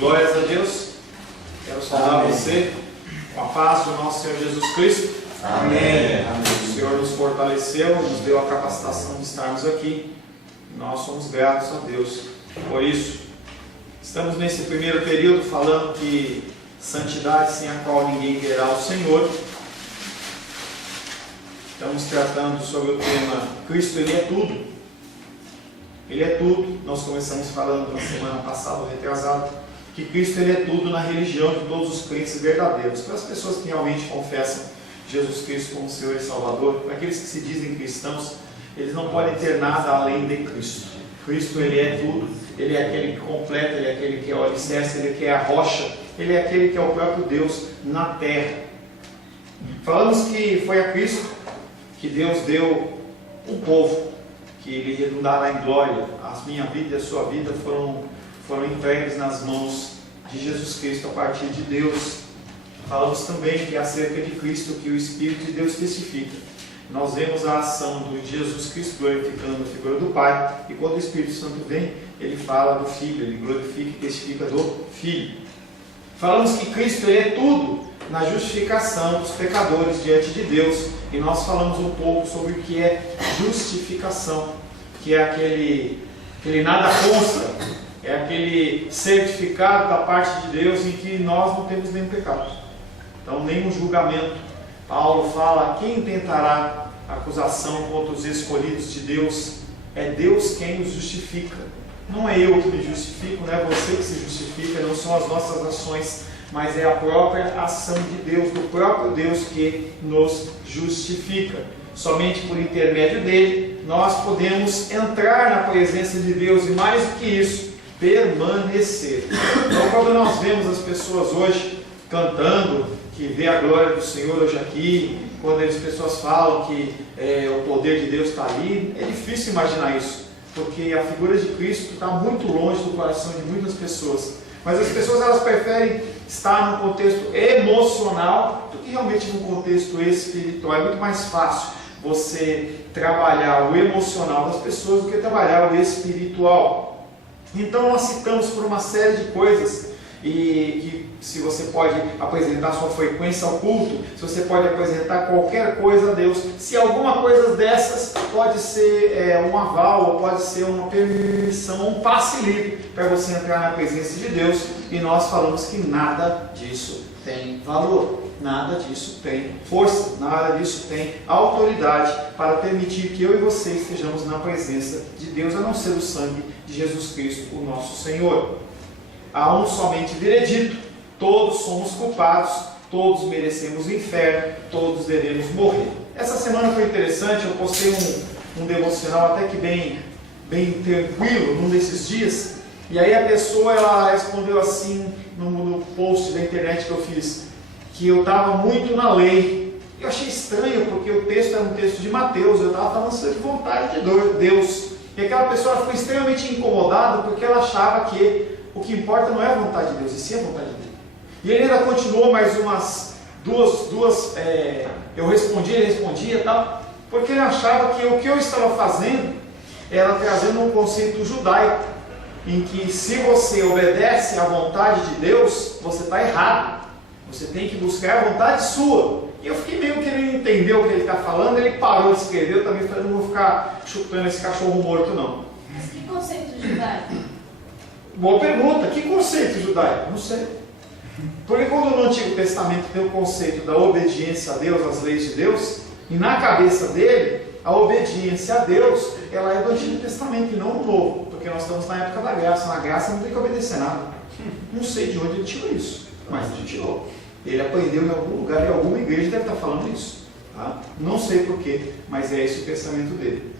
Glórias a Deus. Quero saudar você com a paz do nosso Senhor Jesus Cristo. Amém. O Senhor nos fortaleceu, nos deu a capacitação de estarmos aqui. Nós somos gratos a Deus por isso. Estamos nesse primeiro período falando que santidade sem a qual ninguém verá o Senhor. Estamos tratando sobre o tema Cristo, Ele é tudo. Ele é tudo. Nós começamos falando na semana passada, retrasado, que Cristo Ele é tudo na religião de todos os crentes verdadeiros. Para as pessoas que realmente confessam Jesus Cristo como Senhor e Salvador, para aqueles que se dizem cristãos, eles não podem ter nada além de Cristo. Cristo Ele é tudo. Ele é aquele que completa, Ele é aquele que é o alicerce, Ele que é a rocha, Ele é aquele que é o próprio Deus na terra. Falamos que foi a Cristo que Deus deu um povo que Ele redundará em glória. A minha vida e a sua vida foram entregues nas mãos de Jesus Cristo a partir de Deus. Falamos também que é acerca de Cristo que o Espírito de Deus testifica. Nós vemos a ação de Jesus Cristo glorificando a figura do Pai, e quando o Espírito Santo vem, Ele fala do Filho, Ele glorifica e testifica do Filho. Falamos que Cristo Ele é tudo na justificação dos pecadores diante de Deus, e nós falamos um pouco sobre o que é justificação, que é aquele nada consta, é aquele certificado da parte de Deus em que nós não temos nenhum pecado, então nenhum julgamento. Paulo fala: quem tentará acusação contra os escolhidos de Deus? É Deus quem os justifica. Não é eu que me justifico, não é você que se justifica, não são as nossas ações, mas é a própria ação de Deus, do próprio Deus que nos justifica. Somente por intermédio dele nós podemos entrar na presença de Deus e, mais do que isso, permanecer. Então, quando nós vemos as pessoas hoje cantando que vê a glória do Senhor hoje aqui, quando as pessoas falam que o poder de Deus está ali, é difícil imaginar isso, porque a figura de Cristo está muito longe do coração de muitas pessoas. Mas as pessoas elas preferem estar num contexto emocional do que realmente num contexto espiritual. É muito mais fácil você trabalhar o emocional das pessoas do que trabalhar o espiritual. Então nós citamos por uma série de coisas, e que se você pode apresentar sua frequência ao culto, se você pode apresentar qualquer coisa a Deus, se alguma coisa dessas pode ser um aval, ou pode ser uma permissão, um passe livre para você entrar na presença de Deus, e nós falamos que nada disso tem valor, nada disso tem força, nada disso tem autoridade para permitir que eu e você estejamos na presença de Deus, a não ser o sangue de Jesus Cristo, o nosso Senhor. Há um somente veredito: todos somos culpados, todos merecemos o inferno, todos devemos morrer. Essa semana foi interessante, eu postei um devocional até que bem tranquilo num desses dias, e aí a pessoa ela respondeu assim no post da internet que eu fiz, que eu estava muito na lei. Eu achei estranho, porque o texto era um texto de Mateus, eu estava falando sobre vontade de Deus, e aquela pessoa ficou extremamente incomodada porque ela achava que o que importa não é a vontade de Deus, e sim a vontade dele. E ele ainda continuou mais umas duas eu respondia, ele respondia e tal, porque ele achava que o que eu estava fazendo era trazendo um conceito judaico, em que se você obedece à vontade de Deus, você está errado, você tem que buscar a vontade sua. E eu fiquei meio querendo entender o que ele está falando, ele parou de escrever, eu também falei: não vou ficar chutando esse cachorro morto não. Mas que conceito judaico? Boa pergunta, que conceito judaico? Não sei. Porque quando no Antigo Testamento tem o conceito da obediência a Deus, às leis de Deus, e na cabeça dele, a obediência a Deus, ela é do Antigo Testamento e não do Novo, porque nós estamos na época da graça. Na graça não tem que obedecer nada. Não sei de onde ele tirou isso, mas ele tirou. Ele aprendeu em algum lugar, em alguma igreja deve estar falando isso. Tá? Não sei porquê, mas é esse o pensamento dele.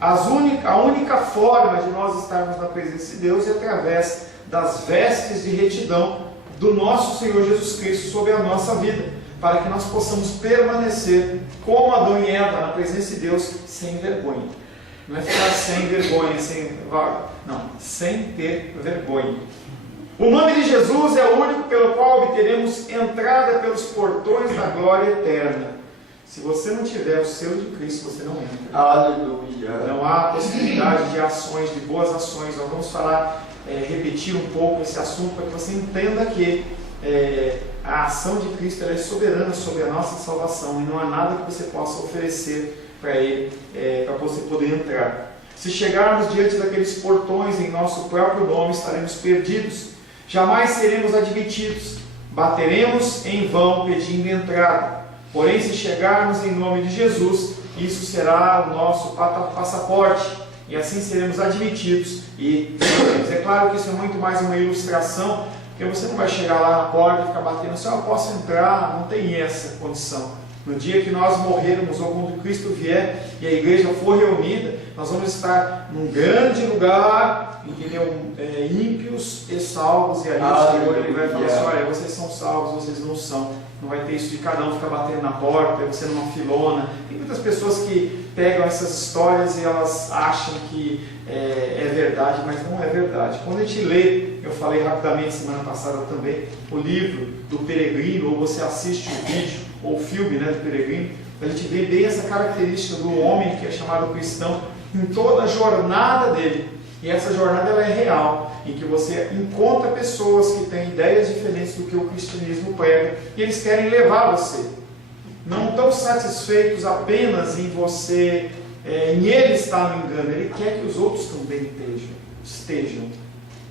A única forma de nós estarmos na presença de Deus é através das vestes de retidão do nosso Senhor Jesus Cristo sobre a nossa vida, para que nós possamos permanecer como Adão e Eva na presença de Deus sem vergonha. Não é ficar sem vergonha, sem ter vergonha. O nome de Jesus é o único pelo qual obteremos entrada pelos portões da glória eterna. Se você não tiver o selo de Cristo, você não entra. Aleluia. Não há possibilidade de ações, de boas ações. Nós vamos falar repetir um pouco esse assunto para que você entenda que a ação de Cristo ela é soberana sobre a nossa salvação e não há nada que você possa oferecer para Ele, para você poder entrar. Se chegarmos diante daqueles portões em nosso próprio nome, estaremos perdidos, jamais seremos admitidos, bateremos em vão pedindo entrada. Porém, se chegarmos em nome de Jesus, isso será o nosso passaporte, e assim seremos admitidos e entraremos. É claro que isso é muito mais uma ilustração, porque você não vai chegar lá na porta e ficar batendo assim, eu posso entrar, não tem essa condição. No dia que nós morrermos ou quando Cristo vier e a igreja for reunida, nós vamos estar num grande lugar, entendeu? Ímpios e salvos, e aí o Senhor ele vai falar assim, olha, vocês são salvos, vocês não são. Não vai ter isso de cada um ficar batendo na porta, você numa filona. Tem muitas pessoas que pegam essas histórias e elas acham que é verdade, mas não é verdade. Quando a gente lê, eu falei rapidamente semana passada também, o livro do Peregrino, ou você assiste o vídeo, ou o filme do Peregrino, a gente vê bem essa característica do homem que é chamado cristão, em toda a jornada dele. E essa jornada ela é real, em que você encontra pessoas que têm ideias diferentes do que o cristianismo prega, e eles querem levar você. Não estão satisfeitos apenas em você, em ele estar no engano, ele quer que os outros também estejam.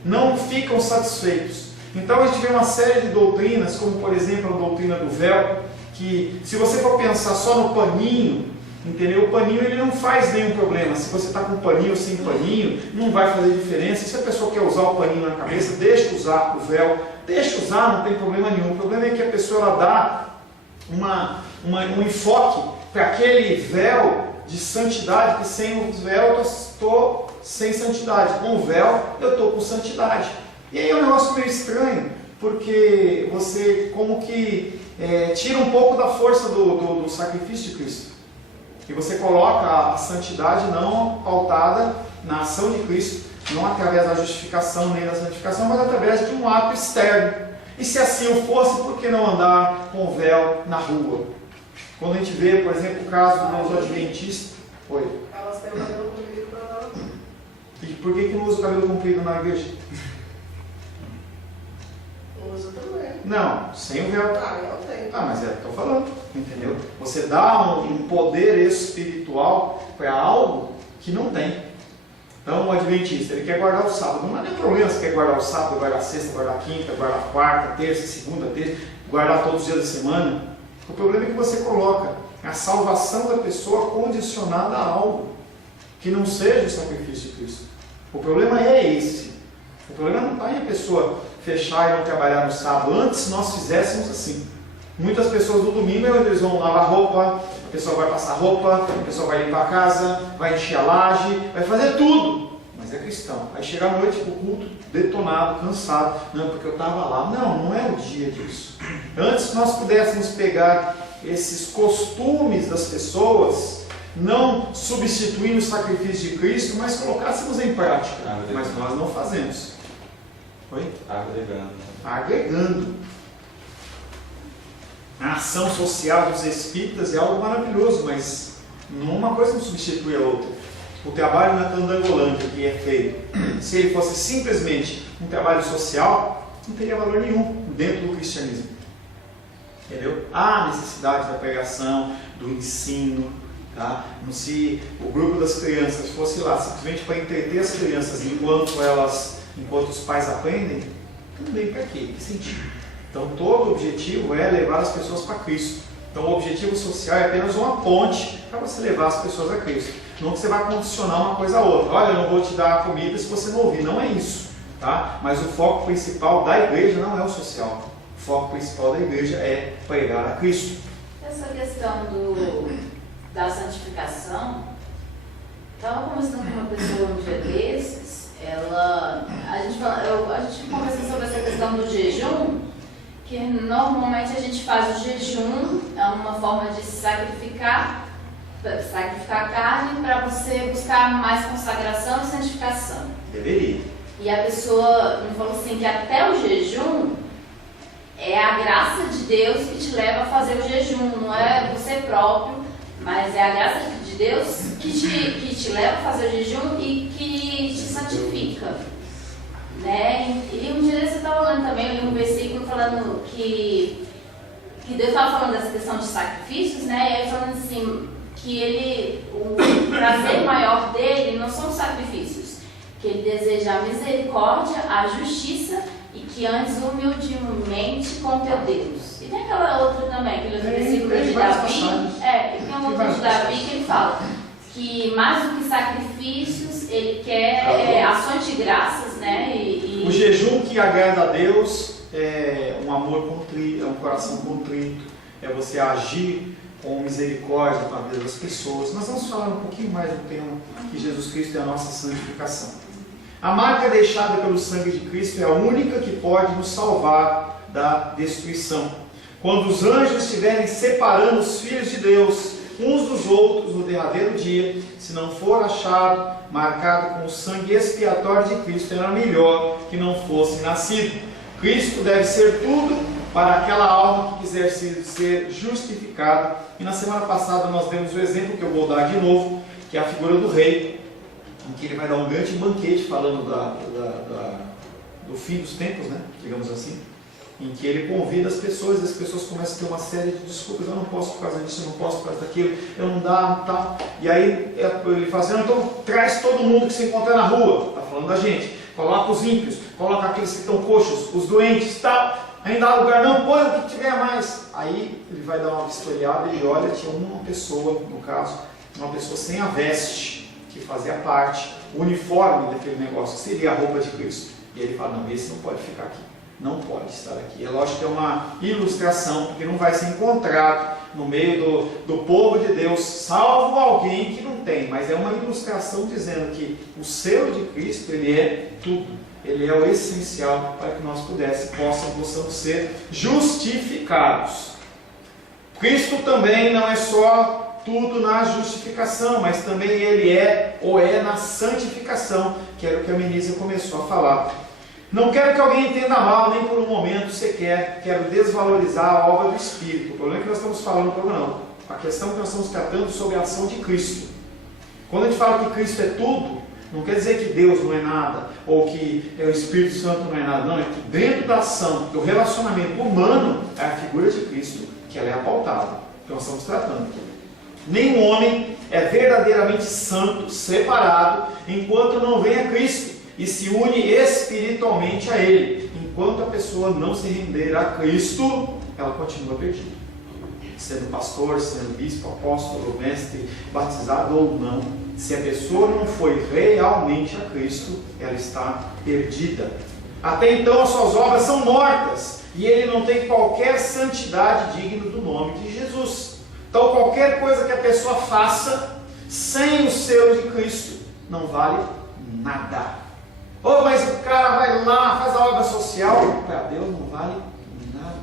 Não ficam satisfeitos. Então a gente vê uma série de doutrinas, como por exemplo a doutrina do véu, que se você for pensar só no paninho, entendeu? O paninho ele não faz nenhum problema. Se você está com paninho ou sem paninho, não vai fazer diferença. Se a pessoa quer usar o paninho na cabeça, deixa usar o véu, deixa usar, não tem problema nenhum. O problema é que a pessoa ela dá um enfoque para aquele véu de santidade, que sem o véu eu estou sem santidade. Com o véu eu estou com santidade. E aí é um negócio meio estranho, porque você como que tira um pouco da força do sacrifício de Cristo. E você coloca a santidade não pautada na ação de Cristo, não através da justificação nem da santificação, mas através de um ato externo. E se assim eu fosse, por que não andar com o véu na rua? Quando a gente vê, por exemplo, o caso dos adventistas... Oi? Elas têm o cabelo comprido para dar. E por que não usa o cabelo comprido na igreja? Usa também. Não, sem o véu. Eu tenho. Mas estou falando, entendeu? Você dá um poder espiritual para algo que não tem. Então o adventista, ele quer guardar o sábado. Não há nenhum problema se quer guardar o sábado, guardar a sexta, guardar a quinta, guardar a quarta, terça, segunda, terça, guardar todos os dias da semana. O problema é que você coloca a salvação da pessoa condicionada a algo que não seja o sacrifício de Cristo. O problema é esse. O problema não está em a pessoa fechar e não trabalhar no sábado. Antes nós fizéssemos assim. Muitas pessoas no domingo eles vão lavar roupa, a pessoa vai passar roupa, a pessoa vai limpar a casa, vai encher a laje, vai fazer tudo. Mas é cristão. Aí chega à noite o culto detonado, cansado. Não, porque eu estava lá. Não é o dia disso. Antes nós pudéssemos pegar esses costumes das pessoas, não substituindo o sacrifício de Cristo, mas colocássemos em prática. Mas nós não fazemos. Oi? Agregando. A ação social dos espíritas é algo maravilhoso, mas uma coisa não substitui a outra. O trabalho na Candangolândia que é feito, se ele fosse simplesmente um trabalho social, não teria valor nenhum dentro do cristianismo. Entendeu? Há necessidade da pregação, do ensino. Tá? Se o grupo das crianças fosse lá simplesmente para entreter as crianças enquanto os pais aprendem, também para quê? Que sentido? Então todo o objetivo é levar as pessoas para Cristo. Então o objetivo social é apenas uma ponte para você levar as pessoas a Cristo. Não que você vai condicionar uma coisa a outra. Olha, eu não vou te dar comida se você não ouvir. Não é isso. Tá? Mas o foco principal da igreja não é o social. O foco principal da igreja é pregar a Cristo. Essa questão da santificação, estava conversando com uma pessoa um dia desses, a gente conversou sobre essa questão do jejum, que normalmente a gente faz o jejum, é uma forma de sacrificar a carne para você buscar mais consagração e santificação. Deveria. E a pessoa me falou assim, que até o jejum é a graça de Deus que te leva a fazer o jejum, não é você próprio, mas é a graça de Deus que te leva a fazer o jejum e que te santifica. né? E um dia você estava lendo também, eu li um versículo falando que Deus estava falando dessa questão de sacrifícios, né? E aí falando assim, que o prazer maior dele não são os sacrifícios, que ele deseja a misericórdia, a justiça e que antes humildemente com teu Deus. E tem aquela outra também, aquele outro versículo de Davi, e tem um outro de Davi que ele fala que mais do que sacrifícios, ele quer ações de graças, né? O jejum que agrada a Deus é um amor contrito, é um coração contrito, é você agir com misericórdia com a vida das pessoas. Nós vamos falar um pouquinho mais do tema que Jesus Cristo é a nossa santificação. A marca deixada pelo sangue de Cristo é a única que pode nos salvar da destruição. Quando os anjos estiverem separando os filhos de Deus uns dos outros no derradeiro dia, se não for achado marcado com o sangue expiatório de Cristo, era melhor que não fosse nascido. Cristo deve ser tudo para aquela alma que quiser ser justificada. E na semana passada nós demos o exemplo que eu vou dar de novo, que é a figura do rei, em que ele vai dar um grande banquete falando do fim dos tempos, né? Digamos assim, em que ele convida as pessoas, e as pessoas começam a ter uma série de desculpas: eu não posso por causa disso, eu não posso por causa daquilo, eu não dá, tal. E aí ele fala assim: não, então traz todo mundo que se encontra na rua, está falando da gente, coloca os ímpios, coloca aqueles que estão coxos, os doentes, tal. Ainda há lugar, não, põe o que tiver mais. Aí ele vai dar uma vistoriada, ele olha, tinha uma pessoa, no caso, uma pessoa sem a veste, que fazia parte, o uniforme daquele negócio, que seria a roupa de Cristo. E ele fala: não, esse não pode ficar aqui, não pode estar aqui. É lógico que é uma ilustração, porque não vai ser encontrado no meio do povo de Deus, salvo alguém que não tem, mas é uma ilustração dizendo que o selo de Cristo, ele é tudo. Ele é o essencial para que nós possamos ser justificados. Cristo também não é só tudo na justificação, mas também ele é na santificação, que era o que a Menícia começou a falar. Não quero que alguém entenda mal, nem por um momento sequer quero desvalorizar a obra do Espírito. O problema é que nós estamos falando, não. A questão que nós estamos tratando sobre a ação de Cristo. Quando a gente fala que Cristo é tudo, não quer dizer que Deus não é nada, ou que o Espírito Santo não é nada, não, é que dentro da ação, do relacionamento humano, é a figura de Cristo, que ela é apautada, que nós estamos tratando. Nenhum homem é verdadeiramente santo, separado, enquanto não vem a Cristo, e se une espiritualmente a Ele. Enquanto a pessoa não se render a Cristo, ela continua perdida. Sendo pastor, sendo bispo, apóstolo, mestre, batizado ou não, se a pessoa não foi realmente a Cristo, ela está perdida. Até então as suas obras são mortas, e ele não tem qualquer santidade digna do nome de Jesus. Então qualquer coisa que a pessoa faça, sem o selo de Cristo, não vale nada. Oh, mas o cara vai lá, faz a obra social, para Deus não vale nada.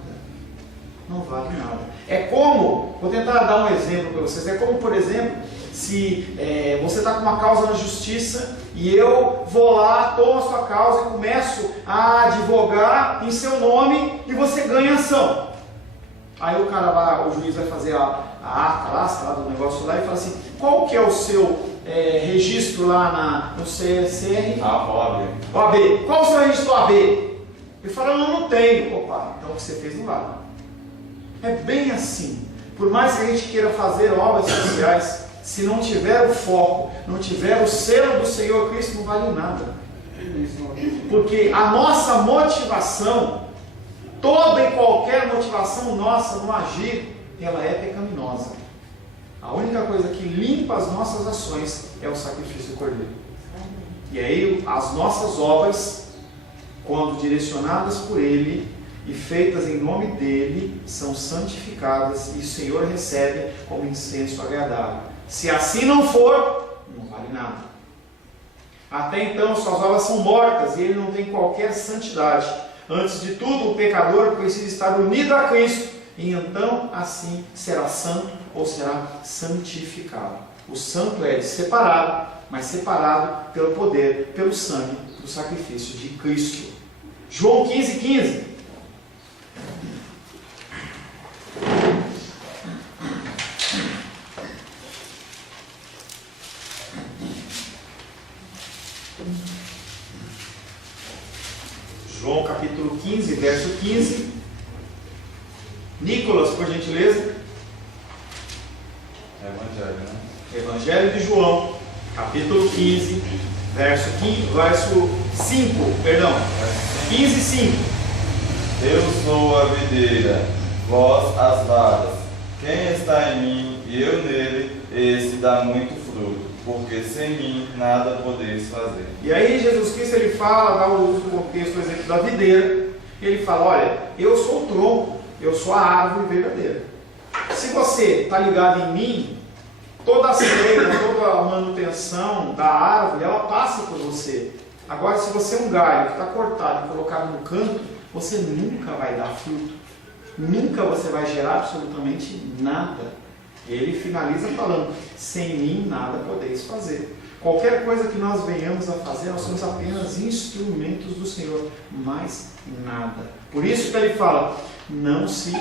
Não vale nada. É como, vou tentar dar um exemplo para vocês, é como, por exemplo, se você está com uma causa na justiça e eu vou lá, tomo a sua causa e começo a advogar em seu nome e você ganha ação. Aí o cara vai, o juiz vai fazer a ata lá do negócio lá e fala assim: qual que é o seu registro lá no CSR? OAB. OAB. Qual o seu registro OAB? Ele fala: não tenho. Opa, então o que você fez não vale. É bem assim. Por mais que a gente queira fazer obras sociais, se não tiver o foco, não tiver o selo do Senhor Cristo, não vale nada. Porque a nossa motivação, toda e qualquer motivação nossa no agir, ela é pecaminosa. A única coisa que limpa as nossas ações é o sacrifício do Cordeiro. E aí as nossas obras, quando direcionadas por Ele e feitas em nome dEle, são santificadas e o Senhor recebe como incenso agradável. Se assim não for, não vale nada. Até então suas obras são mortas e ele não tem qualquer santidade. Antes de tudo, o pecador precisa estar unido a Cristo, e então assim será santo ou será santificado. O santo é separado, mas separado pelo poder, pelo sangue, do sacrifício de Cristo. João 15:15. 15, verso 15. Nicolas, por gentileza. Evangelho, né? Evangelho de João, capítulo 15, verso 5, perdão. 15, 5. Eu sou a videira, vós as varas. Quem está em mim e eu nele, esse dá muito fruto, porque sem mim nada podeis fazer. E aí Jesus Cristo ele fala, dá o uso do contexto, o exemplo da videira. Ele fala, olha, eu sou o tronco, eu sou a árvore verdadeira. Se você está ligado em mim, toda a seca, toda a manutenção da árvore, ela passa por você. Agora, se você é um galho que está cortado e colocado no canto, você nunca vai dar fruto. Nunca você vai gerar absolutamente nada. Ele finaliza falando, sem mim nada podeis fazer. Qualquer coisa que nós venhamos a fazer, nós somos apenas instrumentos do Senhor, mais nada. Por isso que ele fala, não se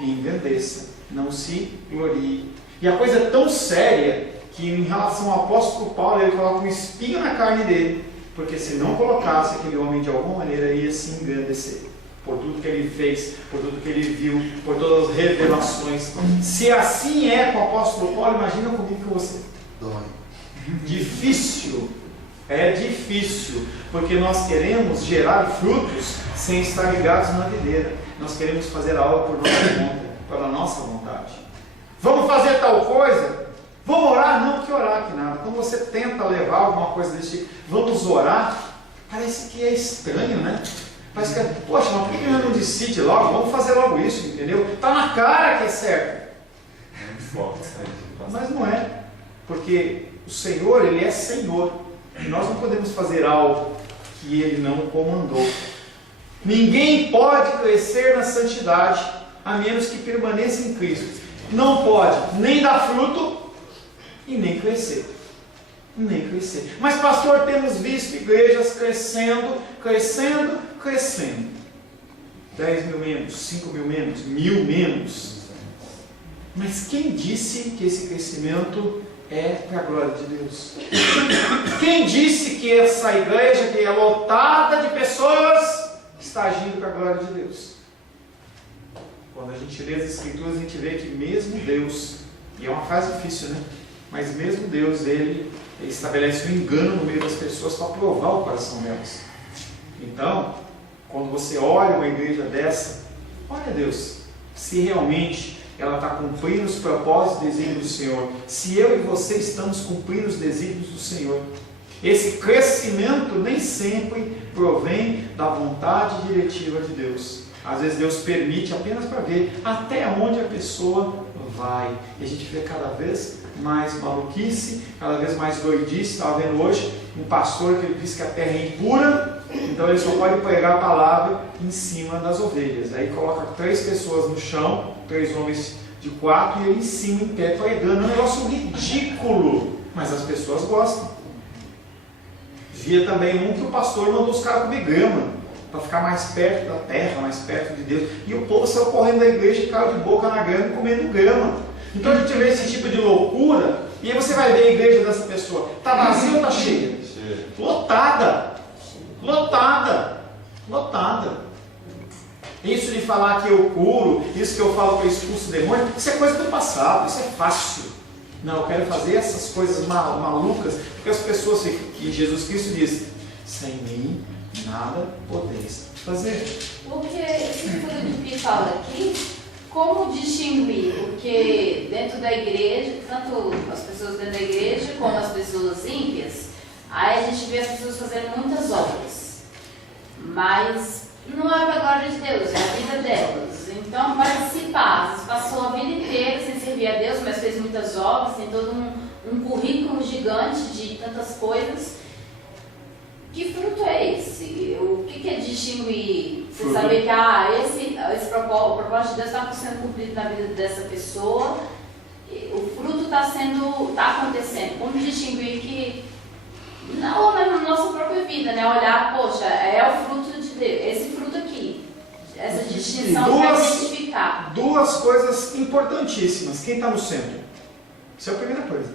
engrandeça, não se glorie. E a coisa é tão séria que em relação ao apóstolo Paulo, ele coloca um espinho na carne dele, porque se não colocasse, aquele homem de alguma maneira ia se engrandecer. Por tudo que ele fez, por tudo que ele viu, por todas as revelações. Se assim é com o apóstolo Paulo, imagina comigo com você. Dói. Difícil, é difícil, porque nós queremos gerar frutos sem estar ligados na videira. Nós queremos fazer algo por nossa conta, pela nossa vontade. Vamos fazer tal coisa? Vamos orar? Não, que orar que nada. Quando você tenta levar alguma coisa desse tipo, vamos orar, parece que é estranho, né? Parece que é, poxa, mas por que não decide logo? Vamos fazer logo isso, entendeu? Está na cara que é certo. Muito forte. Mas não é, porque o Senhor, Ele é Senhor, e nós não podemos fazer algo que Ele não comandou. Ninguém pode crescer na santidade, a menos que permaneça em Cristo. Não pode nem dar fruto e nem crescer. Nem crescer. Mas pastor, temos visto igrejas crescendo, 10 mil membros, 5 mil membros, 1000 membros. Mas quem disse que esse crescimento é para a glória de Deus? Quem disse que essa igreja, que é lotada de pessoas, está agindo para a glória de Deus? Quando a gente lê as Escrituras, a gente vê que mesmo Deus, e é uma frase difícil, né? Mas mesmo Deus, ele estabelece um engano no meio das pessoas para provar o coração delas. Então, quando você olha uma igreja dessa, olha Deus, se realmente ela está cumprindo os propósitos e desígnios do Senhor, se eu e você estamos cumprindo os desígnios do Senhor. Esse crescimento nem sempre provém da vontade diretiva de Deus. Às vezes Deus permite apenas para ver até onde a pessoa vai. E a gente vê cada vez mais maluquice, cada vez mais doidice. Estava vendo hoje um pastor que ele disse que a terra é impura, então ele só pode pregar a palavra em cima das ovelhas. Aí coloca 3 pessoas no chão, 3 homens de 4, e ele em cima em pé pregando. É um negócio ridículo, mas as pessoas gostam. Via também um que o pastor mandou os caras comer grama, para ficar mais perto da terra, mais perto de Deus. E o povo saiu correndo da igreja e caiu de boca na grama e comendo grama. Então a gente vê esse tipo de loucura, e aí você vai ver a igreja dessa pessoa. Está vazia ou está cheia? Lotada. Lotada. Lotada. Isso de falar que eu curo, isso que eu falo que eu expulso o demônio, isso é coisa do passado, isso é fácil. Não, eu quero fazer essas coisas malucas, porque as pessoas ficam, que Jesus Cristo disse, sem mim nada podeis fazer. Porque esse tipo de fala aqui, como distinguir? Porque dentro da igreja, tanto as pessoas dentro da igreja como as pessoas ímpias, aí a gente vê as pessoas fazendo muitas obras, mas não é para a glória de Deus, é a vida delas. Então participar, às vezes passou a vida inteira sem servir a Deus, mas fez muitas obras, tem todo um currículo gigante de tantas coisas. Que fruto é esse? O que é distinguir? Você saber que esse propósito de Deus está sendo cumprido na vida dessa pessoa, o fruto está acontecendo. Como distinguir que não na nossa própria vida, né? Olhar, poxa, é o fruto de Deus, esse fruto aqui. Essa distinção vai identificar. 2 coisas importantíssimas. Quem está no centro? Isso é a primeira coisa.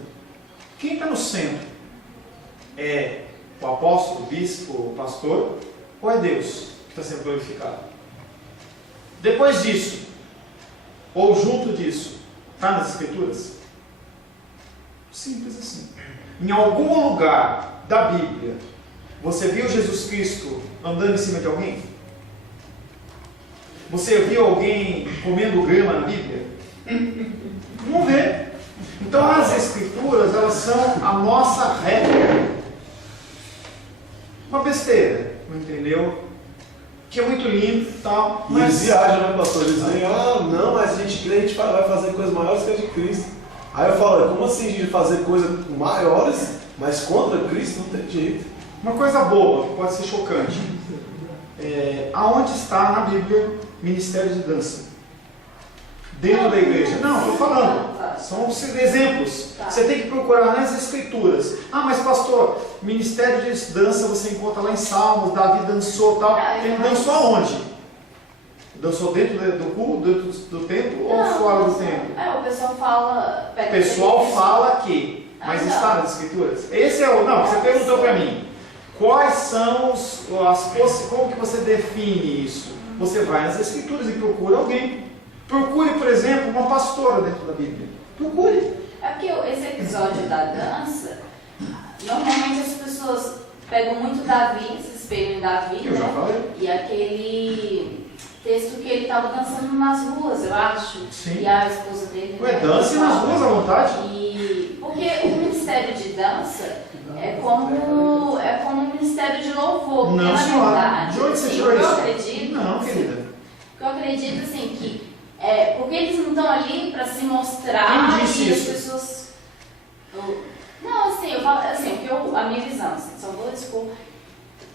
Quem está no centro é o apóstolo, o bispo, o pastor, ou é Deus que está sendo glorificado? Depois disso, ou junto disso, está nas Escrituras? Simples assim. Em algum lugar da Bíblia, você viu Jesus Cristo andando em cima de alguém? Você viu alguém comendo grama na Bíblia? Não vê. Então as Escrituras, elas são a nossa regra. Uma besteira, não entendeu? Que é muito lindo e tal. E eles viajam, né, pastor? Eles dizem, não, mas a gente crê, a gente vai fazer coisas maiores que a de Cristo. Aí eu falo, como assim a gente fazer coisas maiores, mas contra Cristo? Não tem jeito. Uma coisa boa, que pode ser chocante. Aonde está na Bíblia ministério de dança? Dentro da igreja? Não, estou falando. São exemplos. Você tem que procurar nas Escrituras. Mas pastor, ministério de dança você encontra lá em Salmos, Davi dançou e tal. Ele dançou aonde? Dançou dentro do culto, dentro do templo ou fora do templo? O pessoal fala... O pessoal fala que, mas está nas Escrituras? Esse é o... Não, você perguntou para mim. Quais são como que você define isso? Você vai nas Escrituras e procura alguém. Procure, por exemplo, uma pastora dentro da Bíblia. Procure. É porque esse episódio da dança, normalmente as pessoas pegam muito Davi, se espelham em Davi, Eu já falei. E aquele texto que ele estava dançando nas ruas, eu acho. Sim. E a esposa dele... Dance nas ruas à vontade. Porque o ministério de dança é como um ministério de louvor. Não, na senhora. verdade, De onde você assim, tirou isso? Eu acredito, Não, querida. eu acredito assim que porque eles não estão ali para se mostrar. Quem disse e isso? as pessoas. Não, assim, eu falo assim, a minha visão, assim, só vou expor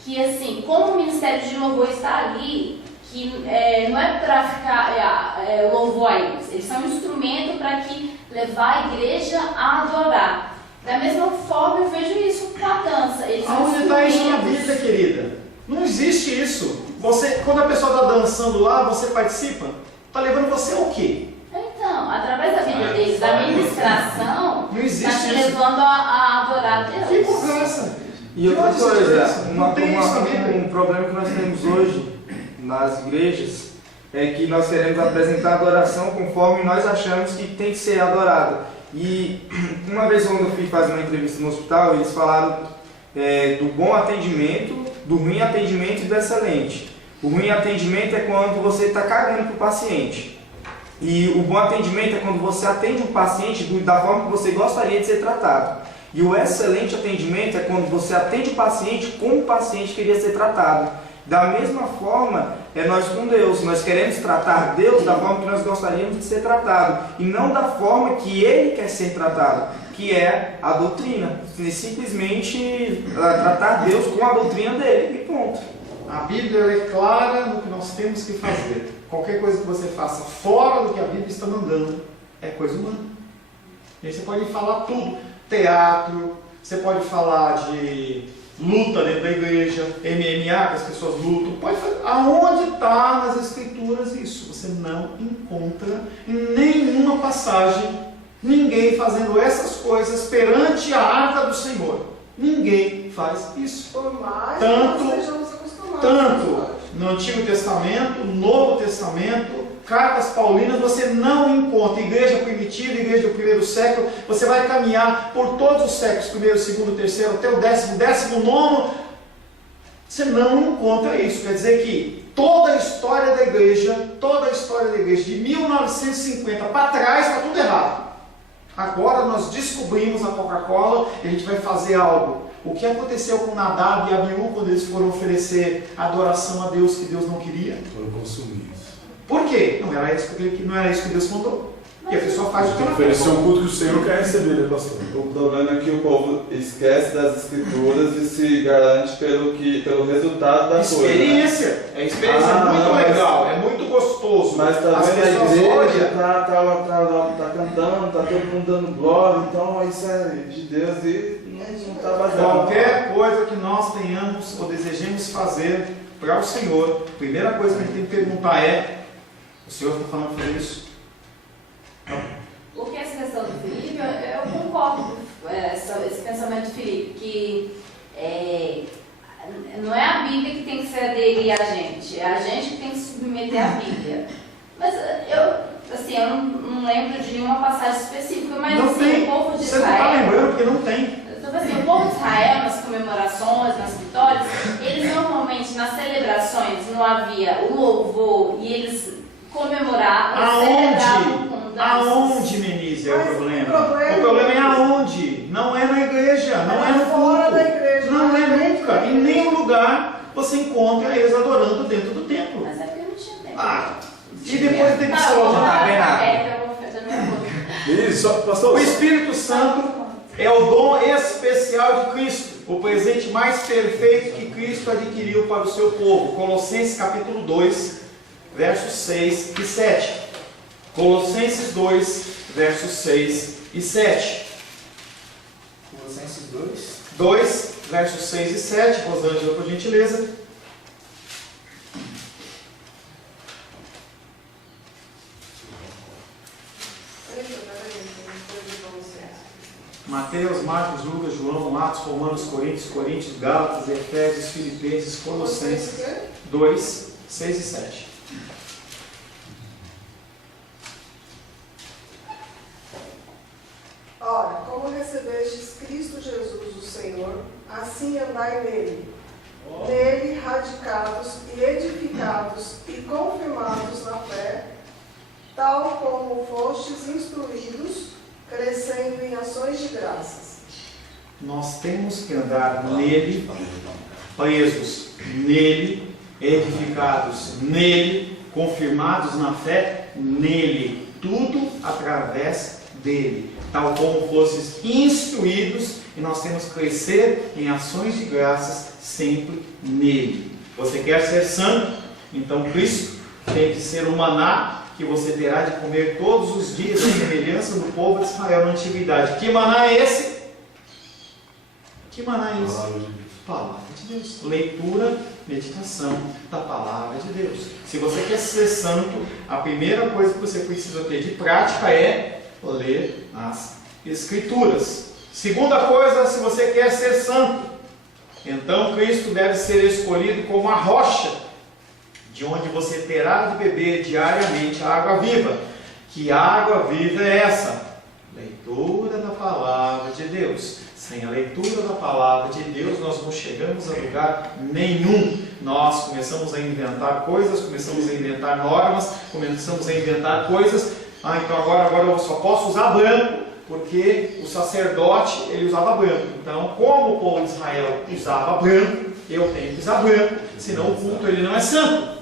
que assim, como o ministério de louvor está ali, que não é para ficar louvor a eles são um instrumento para que levar a igreja a adorar. Da mesma forma eu vejo isso com a dança. Aonde está isso na Bíblia, querida? Não existe isso. Quando a pessoa está dançando lá, você participa? Está levando você ao quê? Então, através da vida deles, da ministração, Não existe está te isso. levando a adorar a Deus. Que conversa? E outra De onde você tirou coisa, isso? Não tem isso na Bíblia. um problema que nós temos hoje nas igrejas é que nós queremos apresentar adoração conforme nós achamos que tem que ser adorado. E uma vez quando eu fui fazer uma entrevista no hospital, eles falaram do bom atendimento, do ruim atendimento e do excelente. O ruim atendimento é quando você está cagando para o paciente. E o bom atendimento é quando você atende o paciente da forma que você gostaria de ser tratado. E o excelente atendimento é quando você atende o paciente como o paciente queria ser tratado. Da mesma forma, nós com Deus. Nós queremos tratar Deus da forma que nós gostaríamos de ser tratado. E não da forma que Ele quer ser tratado, que é a doutrina. Simplesmente tratar Deus com a doutrina dele. E ponto. A Bíblia é clara no que nós temos que fazer. Qualquer coisa que você faça fora do que a Bíblia está mandando é coisa humana. E aí você pode falar tudo. Teatro, você pode falar de luta dentro da igreja, MMA, que as pessoas lutam. Pode fazer. Aonde está nas Escrituras isso? Você não encontra em nenhuma passagem ninguém fazendo essas coisas perante a arca do Senhor. Ninguém faz isso. Por mais Tanto- que nós estejamos acostumados. Tanto no Antigo Testamento, Novo Testamento, cartas paulinas, você não encontra. Igreja primitiva, igreja do primeiro século, você vai caminhar por todos os séculos, primeiro, segundo, terceiro, até o 19º, você não encontra isso. Quer dizer que toda a história da igreja, de 1950 para trás, está tudo errado. Agora nós descobrimos a Coca-Cola e a gente vai fazer algo. O que aconteceu com Nadab e Abiú quando eles foram oferecer adoração a Deus que Deus não queria? Foram consumidos. Por quê? Não era isso que Deus mandou. E a pessoa faz o que ela Oferecer quer. um culto que o Senhor quer receber, né, pastor? O problema é que o povo esquece das escrituras e se garante pelo resultado da coisa. Experiência. É experiência, é muito mas- legal, é muito gostoso. Mas As também a pessoas igreja olham. tá cantando, tá todo mundo dando glória, então isso é de Deus e não tá baseado. Qualquer coisa que nós tenhamos ou desejemos fazer para o Senhor, a primeira coisa que a gente tem que perguntar o Senhor está falando de fazer isso? Porque essa questão do Filipe, eu concordo com esse pensamento do Filipe, que não é a Bíblia que tem que se aderir a gente, é a gente que tem que se submeter à Bíblia. assim, eu não lembro de nenhuma passagem específica, mas Não assim, tem. o povo de Você não está Israel. lembrando porque não tem. Então, assim, o povo de Israel, nas comemorações, nas vitórias, eles normalmente, nas celebrações, não havia o louvor e eles comemoravam, celebravam com danças. Aonde, Menise, é o Mas problema? o O problema é aonde? Não é na igreja, não é no fora da culto. igreja. Não é na nunca. Em nenhum lugar você encontra eles adorando dentro do templo. Mas é porque não tinha tempo. E depois tem que Não, eu vou falar. tá bem nada. É, que eu vou fazer a minha boca. Isso, só, pastor. O Espírito Santo é o dom especial de Cristo, o presente mais perfeito que Cristo adquiriu para o seu povo. Colossenses capítulo 2, versos 6 e 7. Colossenses 2, versos 6 e 7. Colossenses 2. 2, versos 6 e 7. Rosângela, por gentileza. Mateus, Marcos, Lucas, João, Atos, Romanos, Coríntios, Gálatas, Efésios, Filipenses, Colossenses 2, 6 e 7. Ora, como recebestes Cristo Jesus, o Senhor, assim andai nele. Nele radicados e edificados e confirmados na fé, tal como fostes instruídos, crescendo em ações de graças. Nós temos que andar nele, presos nele, edificados nele, confirmados na fé nele, tudo através dele, tal como fostes instruídos, e nós temos que crescer em ações de graças sempre nele. Você quer ser santo? Então Cristo tem que ser o maná que você terá de comer todos os dias, a semelhança do povo de Israel na antiguidade. Que maná é esse? Que maná é esse? Palavra de Deus. Leitura, meditação da palavra de Deus. Se você quer ser santo, a primeira coisa que você precisa ter de prática é ler as Escrituras. Segunda coisa, se você quer ser santo, então Cristo deve ser escolhido como a rocha, de onde você terá de beber diariamente a água viva. Que água viva é essa? Leitura da palavra de Deus. Sem a leitura da palavra de Deus, nós não chegamos a lugar nenhum. Nós começamos a inventar coisas, começamos a inventar normas, começamos a inventar coisas. Então agora eu só posso usar branco, porque o sacerdote ele usava branco. Então, como o povo de Israel usava branco, eu tenho que usar branco, senão o culto ele não é santo.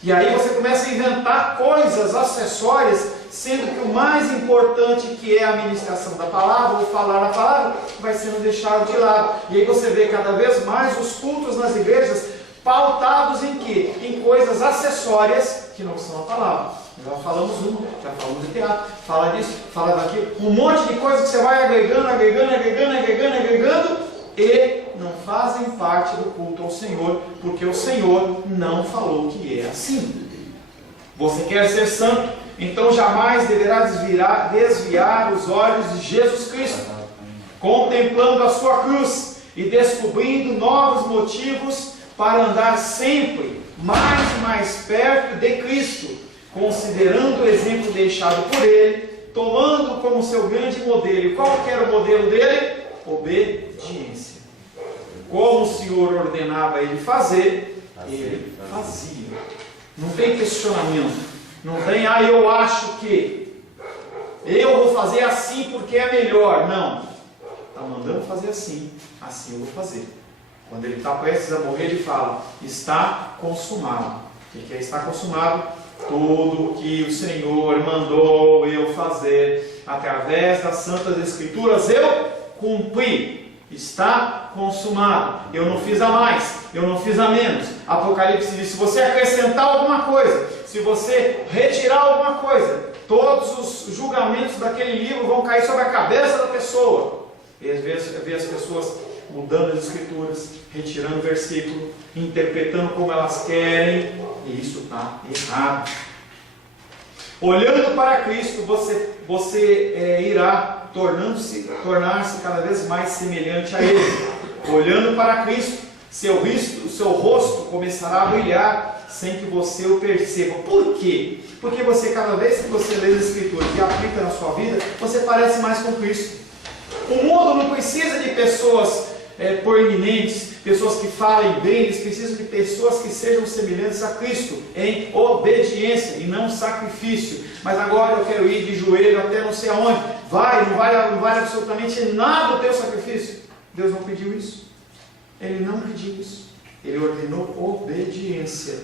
E aí você começa a inventar coisas acessórias, sendo que o mais importante, que é a ministração da palavra, ou falar a palavra, vai sendo deixado de lado. E aí você vê cada vez mais os cultos nas igrejas pautados em quê? Em coisas acessórias que não são a palavra. Já falamos já falamos de teatro, fala disso, fala daquilo, um monte de coisa que você vai agregando e não fazem parte do culto ao Senhor, porque o Senhor não falou que é assim. Você quer ser santo? Então jamais deverá desviar os olhos de Jesus Cristo, contemplando a sua cruz e descobrindo novos motivos para andar sempre mais e mais perto de Cristo, considerando o exemplo deixado por Ele, tomando como seu grande modelo. Qual que era o modelo dele? Obediência. Como o Senhor ordenava ele fazer, ele fazia. Não tem questionamento. Não tem, eu acho que eu vou fazer assim porque é melhor. Não. Está mandando fazer assim, assim eu vou fazer. Quando ele está prestes a morrer, ele fala, está consumado. O que é estar consumado? Tudo o que o Senhor mandou eu fazer através das Santas Escrituras, eu cumpri. Está consumado. Eu não fiz a mais, eu não fiz a menos. Apocalipse diz, se você acrescentar alguma coisa, se você retirar alguma coisa, todos os julgamentos daquele livro vão cair sobre a cabeça da pessoa. E às vezes vê as pessoas mudando as escrituras, retirando o versículo, interpretando como elas querem, e isso está errado. Olhando para Cristo, você irá tornar-se cada vez mais semelhante a Ele. Olhando para Cristo, seu rosto começará a brilhar sem que você o perceba. Por quê? Porque você, cada vez que você lê as Escrituras e aplica na sua vida, você parece mais com Cristo. O mundo não precisa de pessoas proeminentes, pessoas que falem bem, eles precisam de pessoas que sejam semelhantes a Cristo, em obediência e não sacrifício. Mas agora eu quero ir de joelho até não sei aonde. Não vale absolutamente nada o teu sacrifício. Deus não pediu isso. Ele não pediu isso. Ele ordenou obediência.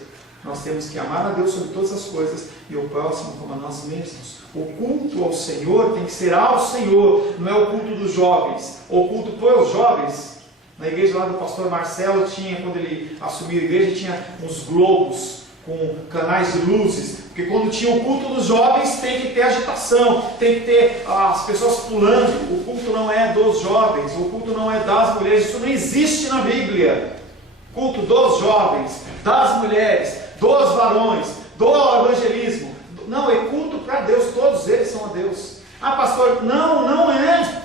Nós temos que amar a Deus sobre todas as coisas e o próximo como a nós mesmos. O culto ao Senhor tem que ser ao Senhor, não é o culto dos jovens. O culto para os jovens. Na igreja lá do pastor Marcelo tinha, quando ele assumiu a igreja, tinha uns globos com canais de luzes, porque quando tinha o culto dos jovens tem que ter agitação, tem que ter as pessoas pulando. O culto não é dos jovens, o culto não é das mulheres, isso não existe na Bíblia. Culto dos jovens, das mulheres, dos varões, do evangelismo. Não, é culto para Deus, todos eles são a Deus. Ah, pastor, não é.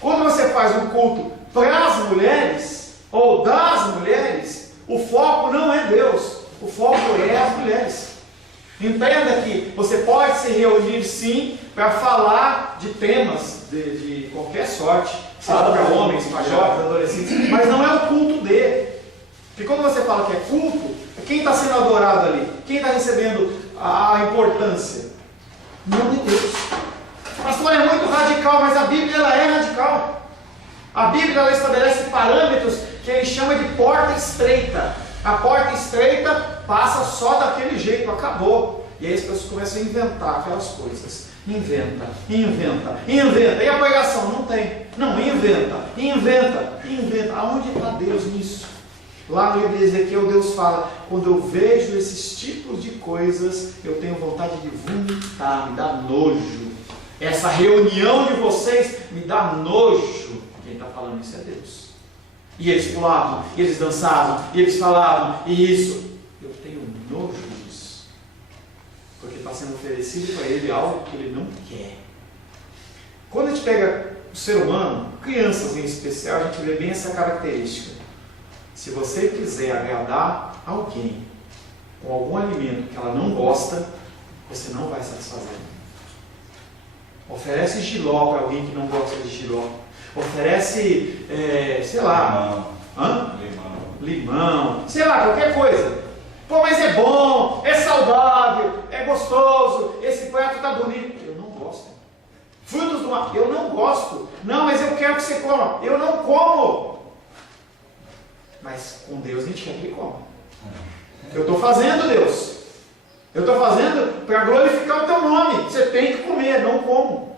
Quando você faz um culto para as mulheres, ou das mulheres, o foco não é Deus, o foco é as mulheres. Entenda que você pode se reunir sim, para falar de temas de qualquer sorte, seja para homens, para jovens, adolescentes, mas não é o culto dele. Porque quando você fala que é culto, quem está sendo adorado ali? Quem está recebendo a importância? Não é Deus. Pastor, é muito radical, mas a Bíblia ela é radical. A Bíblia ela estabelece parâmetros que ele chama de porta estreita. A porta estreita passa só daquele jeito, acabou. E aí as pessoas começam a inventar aquelas coisas. Inventa. E a pregação? Não tem. Não, inventa. Aonde está Deus nisso? Lá no livro de Ezequiel, Deus fala: quando eu vejo esses tipos de coisas, eu tenho vontade de vomitar, me dá nojo. Essa reunião de vocês me dá nojo. Quem está falando isso é Deus. E eles pulavam, e eles dançavam, e eles falavam, e isso. Eu tenho nojo disso. Porque está sendo oferecido para ele algo que ele não quer. Quando a gente pega o ser humano, crianças em especial, a gente vê bem essa característica. Se você quiser agradar alguém com algum alimento que ela não gosta, você não vai satisfazer. Oferece jiló para alguém que não gosta de jiló. Oferece, limão, sei lá, qualquer coisa. Pô, mas é bom, é saudável, é gostoso, esse prato está bonito. Eu não gosto. Frutos do mar, eu não gosto. Não, mas eu quero que você coma. Eu não como. Mas com Deus a gente quer que Ele coma. Eu estou fazendo, Deus. Eu estou fazendo para glorificar o Teu nome. Você tem que comer, não como.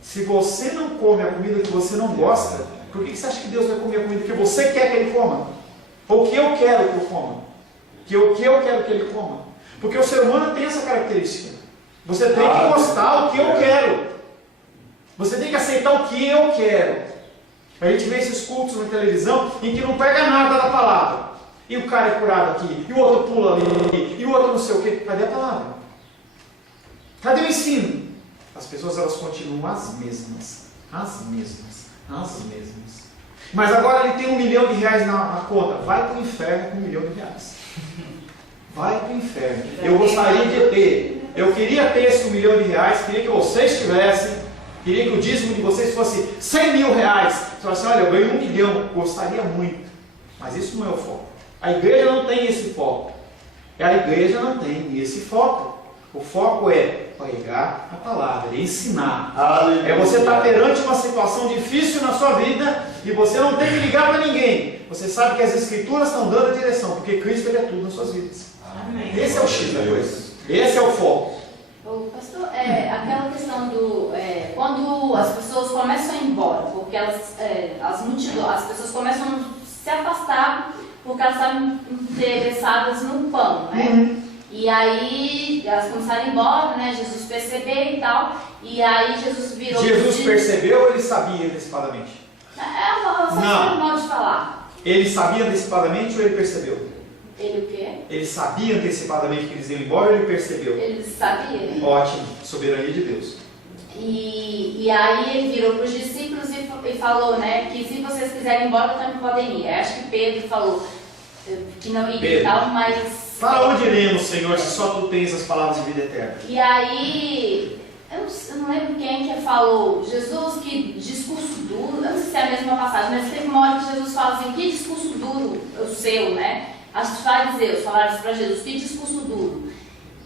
Se você não come a comida que você não gosta, por que você acha que Deus vai comer a comida que você quer que Ele coma? Ou que eu quero que eu coma? O que eu quero que Ele coma? Porque o ser humano tem essa característica. Você tem que gostar do que eu quero. Você tem que aceitar o que eu quero. A gente vê esses cultos na televisão em que não pega nada da palavra. E o cara é curado aqui, e o outro pula ali, e o outro não sei o quê. Cadê a palavra? Cadê o ensino? As pessoas elas continuam as mesmas. Mas agora ele tem R$1 milhão na conta. Vai para o inferno com R$1 milhão. Vai para o inferno. Eu gostaria de ter. Eu queria ter esse R$1 milhão. Queria que vocês tivessem. Queria que o dízimo de vocês fosse R$100 mil. Você fala assim: olha, eu ganho R$1 milhão. Gostaria muito. Mas isso não é o foco. A igreja não tem esse foco. A igreja não tem esse foco. O foco é pregar a palavra, é ensinar. Aleluia. É você estar perante uma situação difícil na sua vida e você não tem que ligar para ninguém. Você sabe que as Escrituras estão dando a direção, porque Cristo ele é tudo nas suas vidas. Amém. Esse é o X da coisa. Esse é o foco. Pastor, aquela questão do... quando as pessoas começam a ir embora, porque as pessoas começam a se afastar porque elas estavam interessadas no pão, né? Uhum. E aí elas começaram a ir embora, né? Jesus percebeu e tal. E aí Jesus virou... Jesus percebeu ou ele sabia antecipadamente? Só um modo de falar. Ele sabia antecipadamente ou ele percebeu? Ele o quê? Ele sabia antecipadamente que eles iam embora ou ele percebeu? Ele sabia. Ótimo, soberania de Deus. E aí ele virou para os discípulos e falou, né, que se vocês quiserem ir embora, também podem ir. Acho que Pedro falou, que não iria Pedro. e tal, mas... Para onde iremos, Senhor, se só Tu tens as palavras de vida eterna? E aí, eu não lembro quem que falou, Jesus, que discurso duro, eu não sei se é a mesma passagem, mas teve uma hora que Jesus fala assim, que discurso duro o seu, né? As fariseus falaram isso para Jesus, que discurso duro.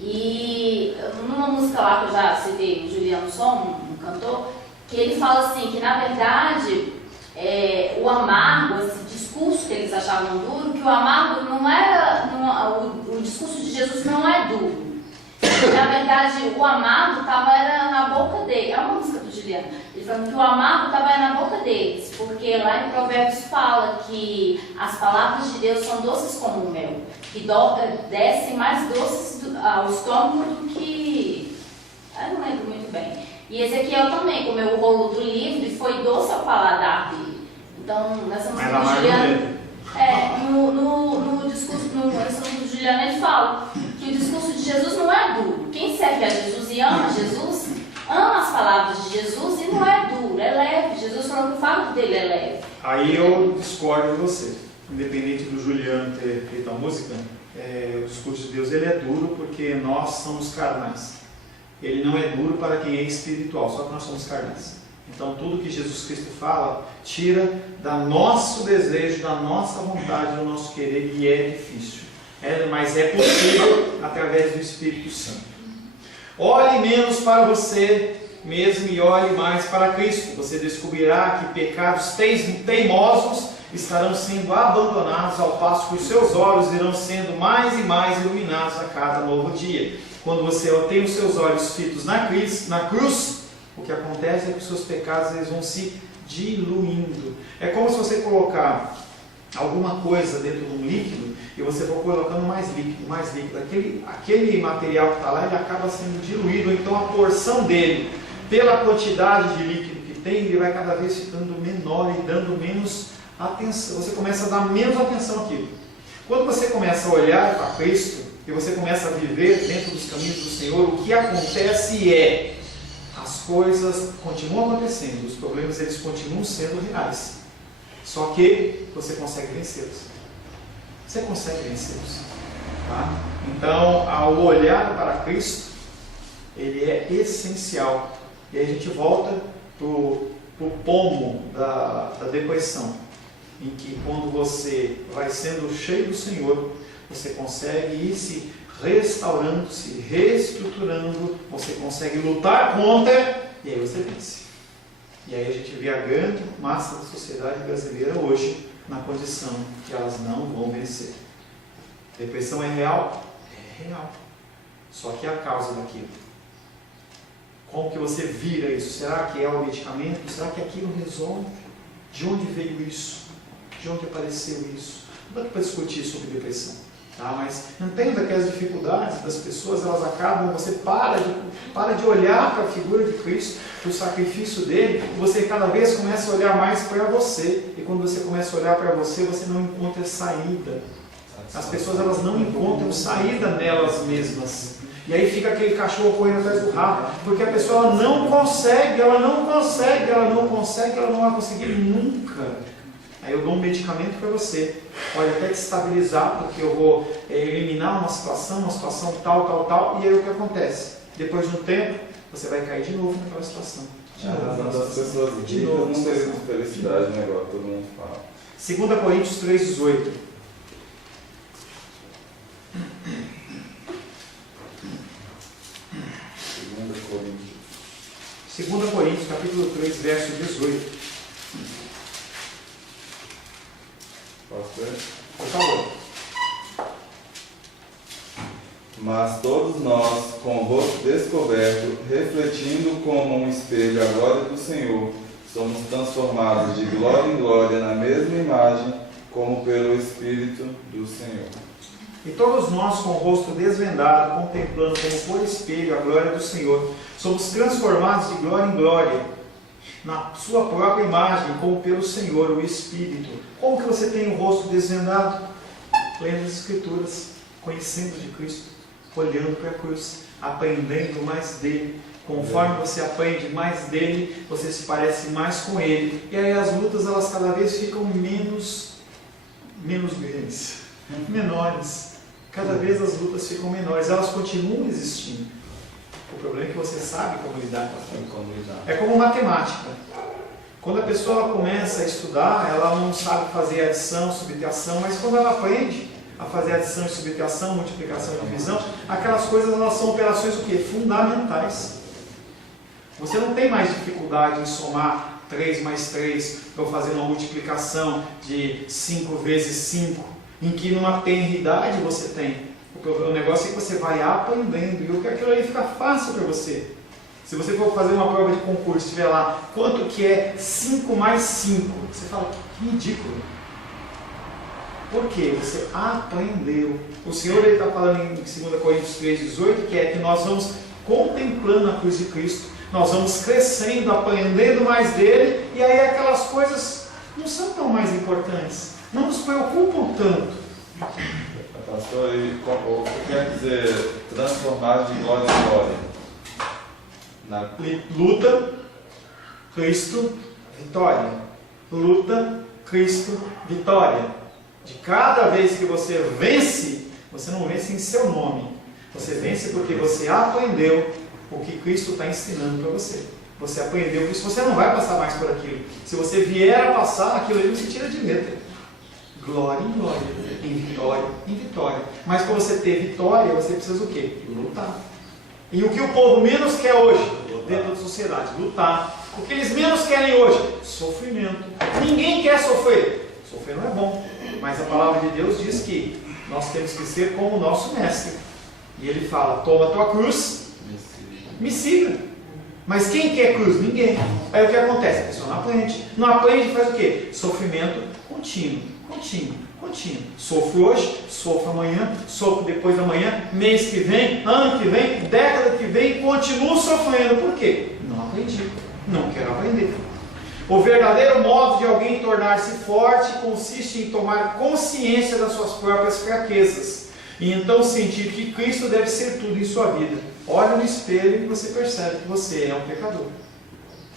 E numa música lá que eu já citei, o Juliano Som, um cantor, que ele fala assim, que na verdade, o amargo, esse discurso que eles achavam duro, que o amargo não era, o discurso de Jesus não é duro. Na verdade, o amargo era na boca dele. É uma música do Juliano. Ele falando que o amargo estava na boca deles, porque lá em Provérbios fala que as palavras de Deus são doces como o mel, que descem mais doces ao estômago do que... Eu não lembro muito bem. E Ezequiel também comeu o rolo do livro e foi doce ao paladar dele. Então, nessa música do Juliano... no discurso do Juliano ele fala que o discurso de Jesus não é duro. Quem serve a Jesus e ama Jesus, ama as palavras de Jesus e não é duro, é leve. Jesus falou que o fardo dele é leve. Aí eu discordo de você. Independente do Juliano ter feito a música, o discurso de Deus ele é duro porque nós somos carnais. Ele não é duro para quem é espiritual, só que nós somos carnais. Então tudo que Jesus Cristo fala, tira do nosso desejo, da nossa vontade, do nosso querer, e é difícil. Mas é possível através do Espírito Santo. Olhe menos para você mesmo e olhe mais para Cristo. Você descobrirá que pecados teimosos estarão sendo abandonados, ao passo que os seus olhos irão sendo mais e mais iluminados a cada novo dia. Quando você tem os seus olhos fitos na cruz, o que acontece é que os seus pecados eles vão se diluindo. É como se você colocar alguma coisa dentro de um líquido e você for colocando mais líquido, mais líquido. Aquele material que está lá, ele acaba sendo diluído, então a porção dele, pela quantidade de líquido que tem, ele vai cada vez ficando menor e dando menos atenção. Você começa a dar menos atenção àquilo. Quando você começa a olhar para Cristo e você começa a viver dentro dos caminhos do Senhor, o que acontece é as coisas continuam acontecendo, os problemas eles continuam sendo reais. Só que você consegue vencê-los. Você consegue vencê-los. Tá? Então, ao olhar para Cristo, ele é essencial. E aí a gente volta para o pomo da depressão, em que quando você vai sendo cheio do Senhor, você consegue ir se restaurando, se reestruturando, você consegue lutar contra, e aí você vence. E aí a gente vê a grande massa da sociedade brasileira hoje na condição que elas não vão vencer. Depressão é real? É real. Só que é a causa daquilo. Como que você vira isso? Será que é o medicamento? Será que aquilo resolve? De onde veio isso? De onde apareceu isso? Não dá para discutir sobre depressão. Tá? Mas entenda que as dificuldades das pessoas, elas acabam, você para de olhar para a figura de Cristo, para o sacrifício dele, e você cada vez começa a olhar mais para você, e quando você começa a olhar para você, você não encontra saída. As pessoas elas não encontram saída nelas mesmas. E aí fica aquele cachorro correndo atrás do rabo, porque a pessoa ela não vai conseguir nunca. Aí eu dou um medicamento para você, pode até te estabilizar, porque eu vou eliminar uma situação tal, e aí o que acontece? Depois de um tempo, você vai cair de novo naquela situação. A razão das pessoas ricas não tem felicidade, né, igual todo mundo fala. 2 Coríntios 3,18. Segunda Coríntios, capítulo 3, verso 18. Posso ler? Por favor. Mas todos nós, com o rosto descoberto, refletindo como um espelho a glória do Senhor, somos transformados de glória em glória na mesma imagem, como pelo Espírito do Senhor. E todos nós, com o rosto desvendado, contemplando como por espelho a glória do Senhor, somos transformados de glória em glória, na sua própria imagem, como pelo Senhor, o Espírito. Como que você tem o rosto desvendado? Lendo as Escrituras, conhecendo de Cristo, olhando para a cruz, aprendendo mais dele. Conforme você aprende mais dele, você se parece mais com ele. E aí as lutas, elas cada vez ficam menos grandes. menores. Cada vez as lutas ficam menores, elas continuam existindo. O problema é que você sabe como lidar com aquilo. É como matemática. Quando a pessoa começa a estudar, ela não sabe fazer adição, subtração, mas quando ela aprende a fazer adição e subtração, multiplicação e divisão, aquelas coisas elas são operações o quê? Fundamentais. Você não tem mais dificuldade em somar 3 mais 3 para fazer uma multiplicação de 5 vezes 5, em que numa tenridade você tem. O negócio é que você vai aprendendo e aquilo ali fica fácil para você. Se você for fazer uma prova de concurso, estiver lá, quanto que é 5 mais 5? Você fala, que ridículo. Por quê? Você aprendeu. O Senhor está falando em 2 Coríntios 3,18, que é que nós vamos contemplando a cruz de Cristo, nós vamos crescendo, aprendendo mais dele, e aí aquelas coisas não são tão mais importantes, não nos preocupam tanto. Pastor, e o que quer dizer transformar de glória em glória? Luta, Cristo, vitória. Luta, Cristo, vitória. De cada vez que você vence, você não vence em seu nome. Você vence porque você aprendeu o que Cristo está ensinando para você. Você aprendeu isso, você não vai passar mais por aquilo. Se você vier a passar, aquilo ali você tira de letra. Glória em glória, em vitória em vitória. Mas para você ter vitória, você precisa o quê? Lutar. E o que o povo menos quer hoje, dentro da sociedade? Lutar. O que eles menos querem hoje? Sofrimento. Ninguém quer sofrer. Sofrer não é bom. Mas a palavra de Deus diz que nós temos que ser como o nosso mestre. E ele fala, toma a tua cruz, me siga. Mas quem quer cruz? Ninguém. Aí o que acontece? A pessoa não aprende. Não aprende, faz o quê? Sofrimento contínuo, contínuo, contínuo. Sofro hoje, sofro amanhã, sofro depois da manhã, mês que vem, ano que vem, década que vem, continuo sofrendo. Por quê? Não aprendi. Não quero aprender. O verdadeiro modo de alguém tornar-se forte consiste em tomar consciência das suas próprias fraquezas e então sentir que Cristo deve ser tudo em sua vida. Olha no espelho e você percebe que você é um pecador.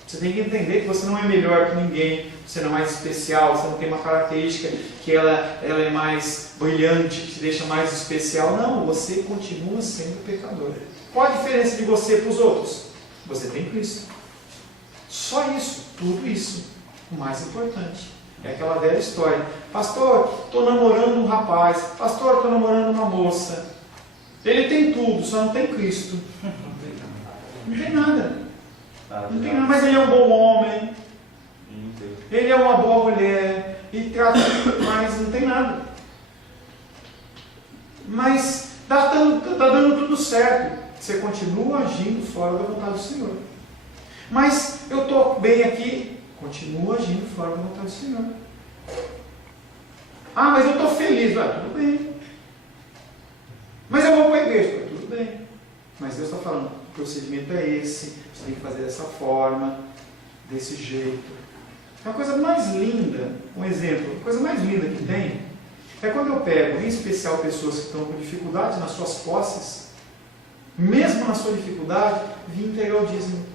Você tem que entender que você não é melhor que ninguém, você não é mais especial, você não tem uma característica que ela é mais brilhante, que te deixa mais especial. Não, você continua sendo pecador. Qual a diferença de você para os outros? Você tem Cristo. Só isso, tudo isso. O mais importante é aquela velha história. Pastor, estou namorando um rapaz. Pastor, estou namorando uma moça. Ele tem tudo, só não tem Cristo. Não tem nada. Não tem nada, mas ele é um bom homem. Ele é uma boa mulher. E trata, mas não tem nada. Mas está dando tudo certo. Você continua agindo fora da vontade do Senhor. Mas eu estou bem aqui, continuo agindo fora da vontade do Senhor. Ah, mas eu estou feliz, tudo bem. Mas eu vou para a igreja, tudo bem. Mas Deus está falando, o procedimento é esse, você tem que fazer dessa forma, desse jeito. É a coisa mais linda, um exemplo, a coisa mais linda que tem, é quando eu pego, em especial pessoas que estão com dificuldade nas suas posses, mesmo na sua dificuldade, vim entregar o dízimo.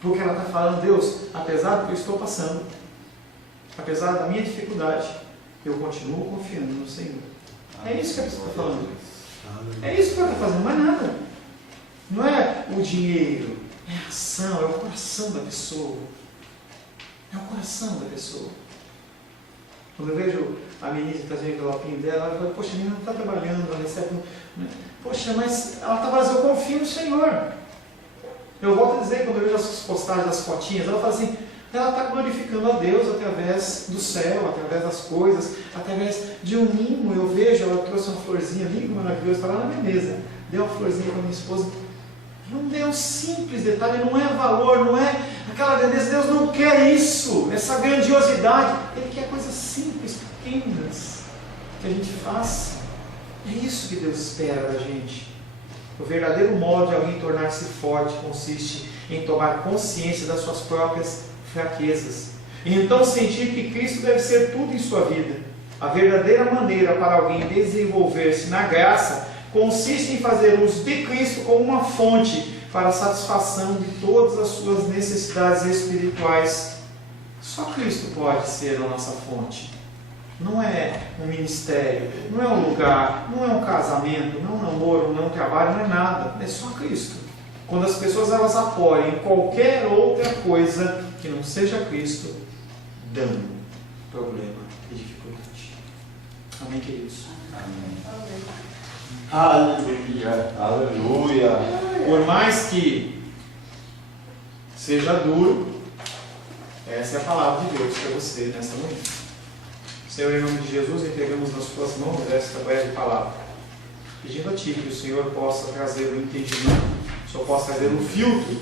Porque ela está falando, Deus, apesar do que eu estou passando, apesar da minha dificuldade, eu continuo confiando no Senhor. É isso que a pessoa está falando. É isso que ela está fazendo, mais nada. Não é o dinheiro, é a ação, é o coração da pessoa. É o coração da pessoa. Quando eu vejo a menina trazendo o envelopinho dela, ela fala, poxa, a menina não está trabalhando, ela recebe. Poxa, mas ela está vazia, eu confio no Senhor. Eu volto a dizer, quando eu vejo as postagens das fotinhas, ela fala assim, ela está glorificando a Deus através do céu, através das coisas, através de um mimo. Eu vejo, ela trouxe uma florzinha linda, maravilhosa, está lá na minha mesa. Deu uma florzinha para minha esposa. Não é um simples detalhe, não é valor, não é aquela grandeza. Deus não quer isso, essa grandiosidade. Ele quer coisas simples, pequenas, que a gente faça. É isso que Deus espera da gente. O verdadeiro modo de alguém tornar-se forte consiste em tomar consciência das suas próprias fraquezas e então sentir que Cristo deve ser tudo em sua vida. A verdadeira maneira para alguém desenvolver-se na graça consiste em fazer uso de Cristo como uma fonte para a satisfação de todas as suas necessidades espirituais. Só Cristo pode ser a nossa fonte. não é um ministério, não é um lugar, não é um casamento, não é um namoro, não é um trabalho, não é nada, é só Cristo. Quando as pessoas elas apoiam qualquer outra coisa que não seja Cristo, dano, problema e dificuldade. Amém, queridos? Aleluia. Aleluia. Por mais que seja duro, essa é a palavra de Deus para você nessa manhã. Senhor, em nome de Jesus, entregamos nas tuas mãos esta breve palavra, pedindo a Ti que o Senhor possa trazer o entendimento, o Senhor possa trazer o filtro,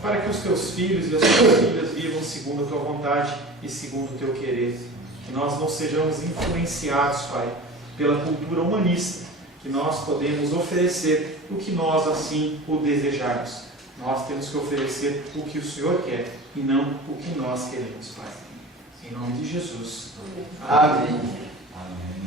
para que os Teus filhos e as Tuas filhas vivam segundo a Tua vontade e segundo o Teu querer. Que nós não sejamos influenciados, Pai, pela cultura humanista, que nós podemos oferecer o que nós assim o desejarmos. Nós temos que oferecer o que o Senhor quer e não o que nós queremos, Pai. Em nome de Jesus. Amém. Amém.